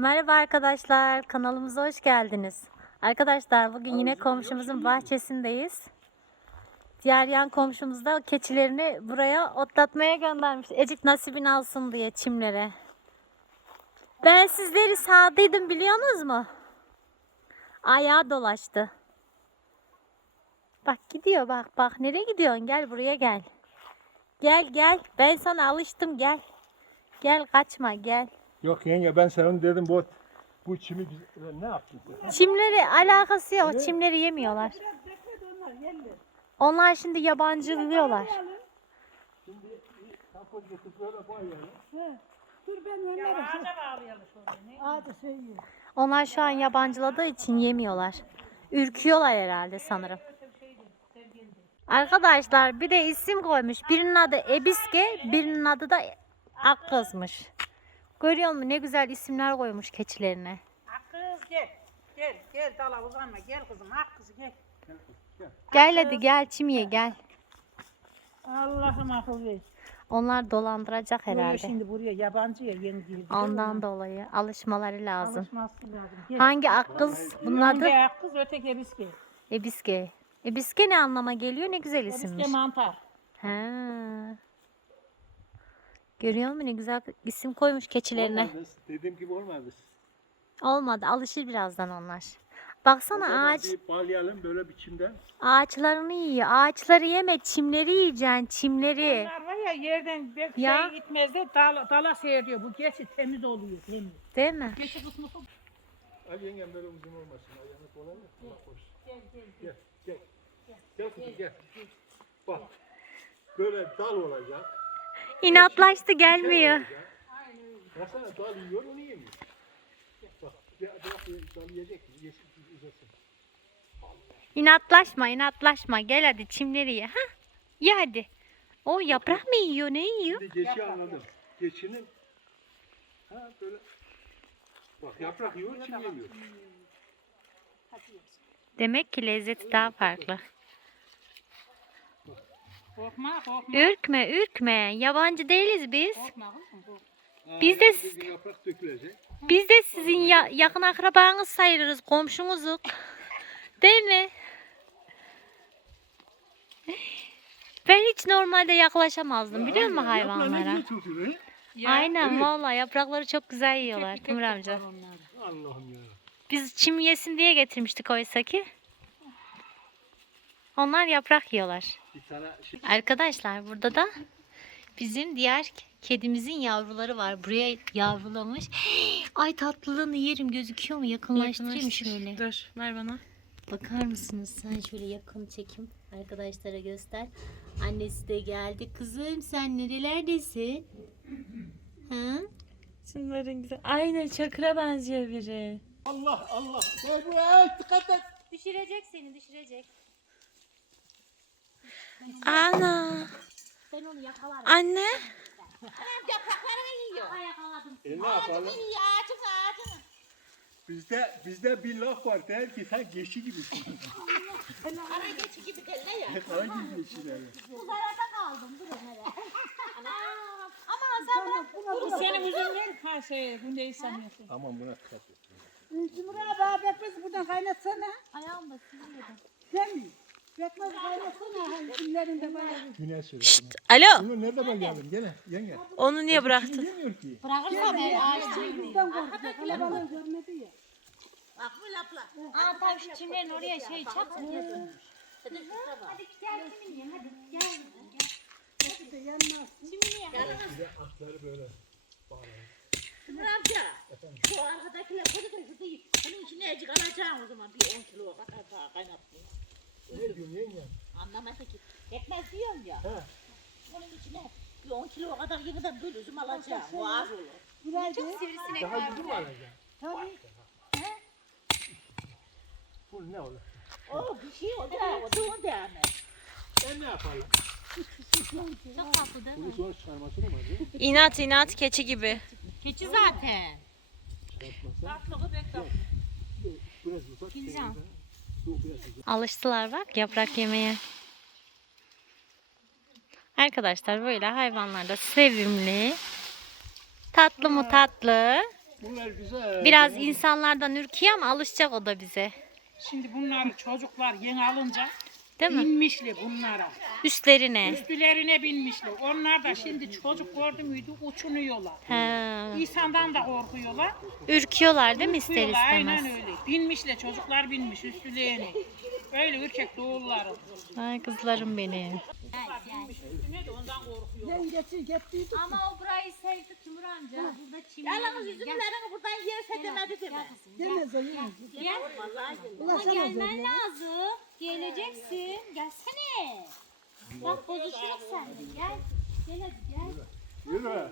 Merhaba arkadaşlar, kanalımıza hoş geldiniz. Arkadaşlar bugün yine komşumuzun bahçesindeyiz. Diğer yan komşumuz da keçilerini buraya otlatmaya göndermiş. Ecik nasibini alsın diye çimlere. Ben sizleri sağdıydım biliyorsunuz mu? Ayağı dolaştı. Bak gidiyor bak bak nereye gidiyorsun gel buraya gel. Gel gel ben sana alıştım gel. Gel kaçma gel. Yok yenge ben sana dedim bu bu çimi ne yaptın sen? Çimleri alakası yok. Çimleri yemiyorlar. Onlar şimdi yabancılıyorlar. Takoz getirip böyle koyuyorlar. Dur ben önlerim. Ağaca söylüyor. Onlar şu an yabancıladığı için yemiyorlar. Ürküyorlar herhalde sanırım. Arkadaşlar bir de isim koymuş. Birinin adı Ebiske, birinin adı da Akkızmış. Görüyor musun ne güzel isimler koymuş keçilerine. Ak kız gel. Gel gel dala uzanma gel kızım ak kızı gel. Gel hadi gel çimiye gel. Allah'ım akıl ver. Onlar dolandıracak Buraya herhalde. şimdi buraya yabancı ya yeni girdi. Ondan dolayı alışmaları lazım. Alışması lazım. Gel. Hangi Akkız bunun adı? Hangi ak kız öteki biske. Ebiske. Ebiske ne anlama geliyor? Ne güzel isimmiş. mantar. Ha. Görüyor musun ne güzel isim koymuş keçilerine. Olmadı. Dediğim gibi olmadı. Olmadı. Alışır birazdan onlar. Baksana ağaç Bir balayalım böyle biçimde. ağaçlarını yiyor. Ağaçları yeme, çimleri yiyeceksin, çimleri. Bunlar var ya yerden bir Ya. şey gitmez de dala, dala seyrediyor. Bu geçi temiz oluyor temiz. Değil mi? Geçi kısmı Al yengem böyle uzun olmasın. Ayağını dolanır. Allah korusun. Gel gel gel. Gel gel. kızım, gel. Bak. Böyle dal olacak. İnatlaştı gelmiyor. Baksana dal yiyor onu yemiyor. Bak. Bir bak dal yiyecek. Yesin uzasın. İnatlaşma, inatlaşma. Gel hadi çimleri ye. Ha? Ye hadi. O yaprak mı yiyor? Ne yiyor? Şimdi geçi anladım. Geçinin ha böyle bak yaprak yiyor çim yemiyor. Demek ki lezzeti daha farklı. Korkma korkma. Ürkme, ürkme. Yabancı değiliz biz. Korkma kızım korkma. Biz de yani siz- bir gün yaprak dökülecek. Biz de sizin ya- yakın akrabanız sayılırız, komşunuzuk. Değil mi? Ben hiç normalde yaklaşamazdım biliyor musun hayvanlara? he? Aynen vallahi yaprakları çok güzel yiyorlar Timur amca. Allah'ım ya. Biz çim yesin diye getirmiştik oysa ki. Onlar yaprak yiyorlar. Şey, Arkadaşlar burada da bizim diğer kedimizin yavruları var. Buraya yavrulamış. Ay tatlılığını yerim gözüküyor mu? Yakınlaştırayım şöyle. Dur ver bana. Bakar mısınız? Sen şöyle yakın çekim arkadaşlara göster. Annesi de geldi. Kızım sen nerelerdesin? Hı? Şunların güzel. Aynen çakıra benziyor biri. Allah Allah. Dikkat et. Düşürecek seni düşürecek. Ana. Ben onu yakalarım. Anne. Yakaladım. E ne yapalım? Bizde bizde bir laf var der ki sen geçi gibisin. Kara geçi gibi derler ya. Kara geçi derler. Bu senin yüzünden ha şey bu neyi sanıyorsun? Aman buna dikkat et. Cumhur'a bana pekmez buradan kaynatsana. Ayağım da sinirledim. Değil mi? Pekmez kaynatsana. Hani kimlerinde bana. Güneş söyle. Alo. Bunu nerede ben geldim gene yenge. Onu niye bıraktın? Şimdi yemiyor ki. Bırakırsam ben ağaçta Bizden korkacak. Kalabalığı görmedi ya. Aa tabii şu çimlerin oraya şey çak. Atları böyle Timur amca, şu arkadakiler kodu da şurada yiyip, bunun içine ecik alacağım o zaman bir 10 kilo kadar daha kaynatmayı. Ne diyorsun yenge? Anlamadı ki, pekmez diyorum ya. He. Bunun içine bir 10 kilo kadar yeniden böyle üzüm alacağım, o az olur. Buraydı. Daha yüzü mü alacaksın? Tabii. Bu ne olur? O bir şey o da, o da o da ama. Ben ne yapalım? Çok tatlı değil mi? Sonra çıkarmasını mı acaba? İnat inat keçi gibi. Keçi zaten. Çıkartmasa. Tatlığı bekle. Biraz uzak. Gülcan. Alıştılar bak yaprak yemeye. Arkadaşlar böyle hayvanlar da sevimli. Tatlı mı tatlı. Bunlar güzel. Biraz insanlardan ürküyor ama alışacak o da bize. Şimdi bunları çocuklar yeni alınca Değil mi? binmişler bunlara. Üstlerine. Üstülerine binmişler. Onlar da şimdi çocuk gördü müydü uçunuyorlar. Ha. İnsandan da korkuyorlar. Ürküyorlar değil mi ister Korkuyorlar, istemez? Aynen öyle. Binmişler çocuklar binmiş üstülerine. Böyle ürkek doğullar. Ay kızlarım benim. Üstüne de ondan korkuyor. Yengeci gettiydi. Ama o burayı sevdi Timur amca. Yalnız üzümlerini buradan yerse demedi değil mi? Demez o yemez. Gel. Ulaşamaz Gelmen oraya. lazım. Geleceksin. Gelsene. Bak bozuşuruz sen de. Gel. Gel hadi gel. Yürü.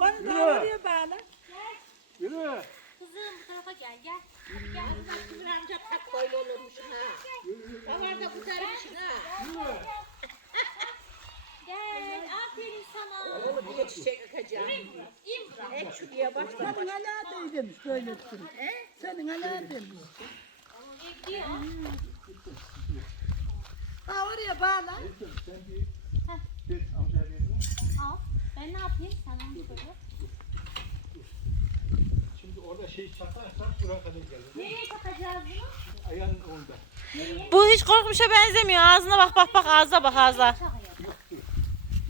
Onu Yürü. da oraya bağla. Yürü. Kızım bu tarafa gel. Gel. Hadi gel. Kızım amca pek böyle olurmuş ha. Davar da güzelmiş ha. Gel. Aferin sana. Onu bir çiçek ekeceğim. Ek şuraya başla. Senin hala demiş böyle tutun. Senin hala demiş. Ha oraya bağla. Al. Ben ne yapayım? Sana onu söyle. Şimdi orada şey çakarsak buraya kadar gelir. Nereye takacağız bunu? Ayağın onda. Bu hiç korkmuşa benzemiyor. Ağzına bak bak bak ağza bak ağza.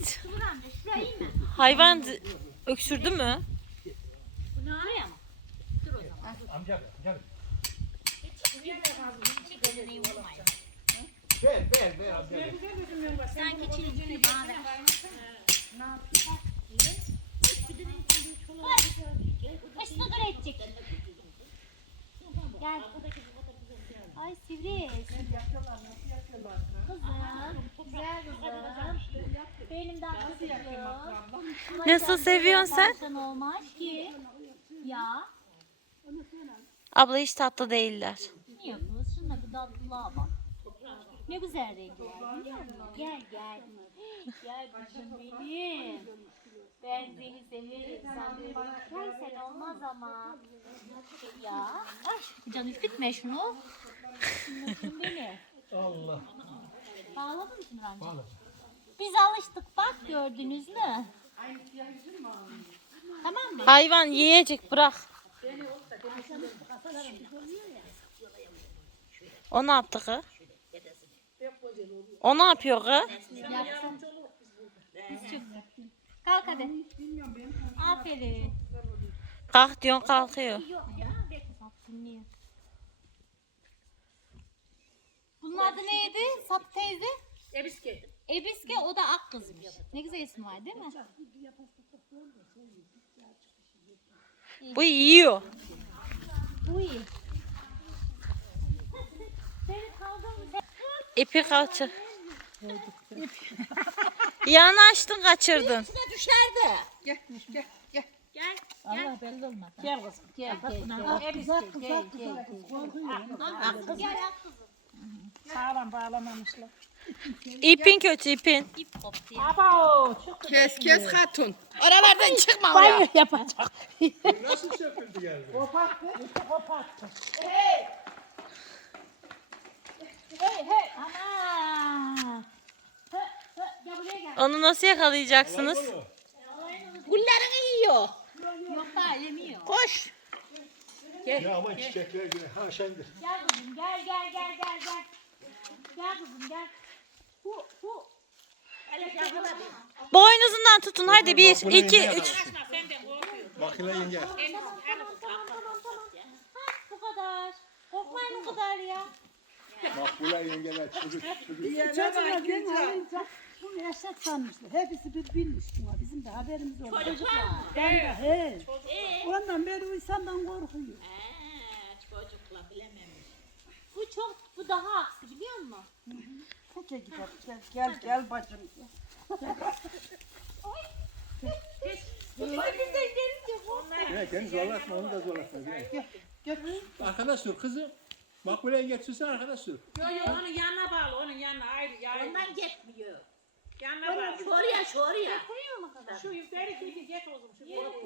Timur amca şuraya iyi mi? Hayvan z- öksürdü mü? Buraya mı? Amca gel. Ver ver ver amca. Sanki çilicini bana ver. Kaç sigara edecek? Gel. Ay sivri. Nasıl seviyorsun sen? Olmaz ki. Ya. Abla hiç tatlı değiller. Ne güzel musun? Gel gel. Gel kızım benim. Ben seni severim. Sen böyle ürkersen olmaz ama. Ya. Ay can ürkütme şunu. Şunu beni. Allah. Bağladın mı Timur amca? Bağla. Biz alıştık bak gördünüz mü? Tamam mı? Hayvan yiyecek bırak. O ne yaptı kız? O ne yapıyor kız? Biz çok Kalk hadi. Aferin. Kalk diyorsun kalkıyor. Yok ya. Dinliyor. Bunun adı neydi? Sap teyze? Ebiske. Ebiske o da ak kızmış. Ne güzel isim var değil mi? Bu yiyor. Bu iyi. İpi kaçır. Yanı açtın kaçırdın. Ne düşerdi? Gel gel gel. Gel. Allah belli olmaz. Gel kızım gel. gel. Kızak kızak kızak. Korkuyor. Gel ak kızım. Sağlam bağlamamışlar. İpin kötü ipin. İp koptu ya. Aba çıktı. Kes kes hatun. Oralardan çıkma oraya. yapacak. Nasıl söküldü geldi? Ana. Hı, hı, Gel buraya gel. Onu nasıl yakalayacaksınız? Bunu. Güllerini yiyor. Yok daha yemiyor. Koş. Ya aman çiçekler gibi. Ha şendir. Gel kızım gel gel gel gel gel. Gel kızım gel. Hu hu. Boynuzundan tutun hadi bir, iki, üç. Makine yenge. Tamam tamam tamam tamam. Ha bu kadar. Korkmayın o kadar ya. Makbule yengeler çürük. Çocuklar beni arayınca bunu yaşat sanmışlar. Hepsi bir bilmiş buna. Bizim de haberimiz oldu. Çocuklar. Ben de he. Ondan beri insandan korkuyor. Çocukla bilememiş. Bu çok bu daha aksi biliyor musun? Koça gider. Gel gel, gel bacım. Ya kendi zorlatma onu da zorlatma. Gel. Gel. Arkadaş dur kızım. Makbule sürsen arkadaş dur. Yok yok onun yanına bağlı onun yanına ayrı ayrı. Ondan gitmiyor. Yanına bağlı. Şuraya şuraya. Şu yukarı git git o zaman. Şu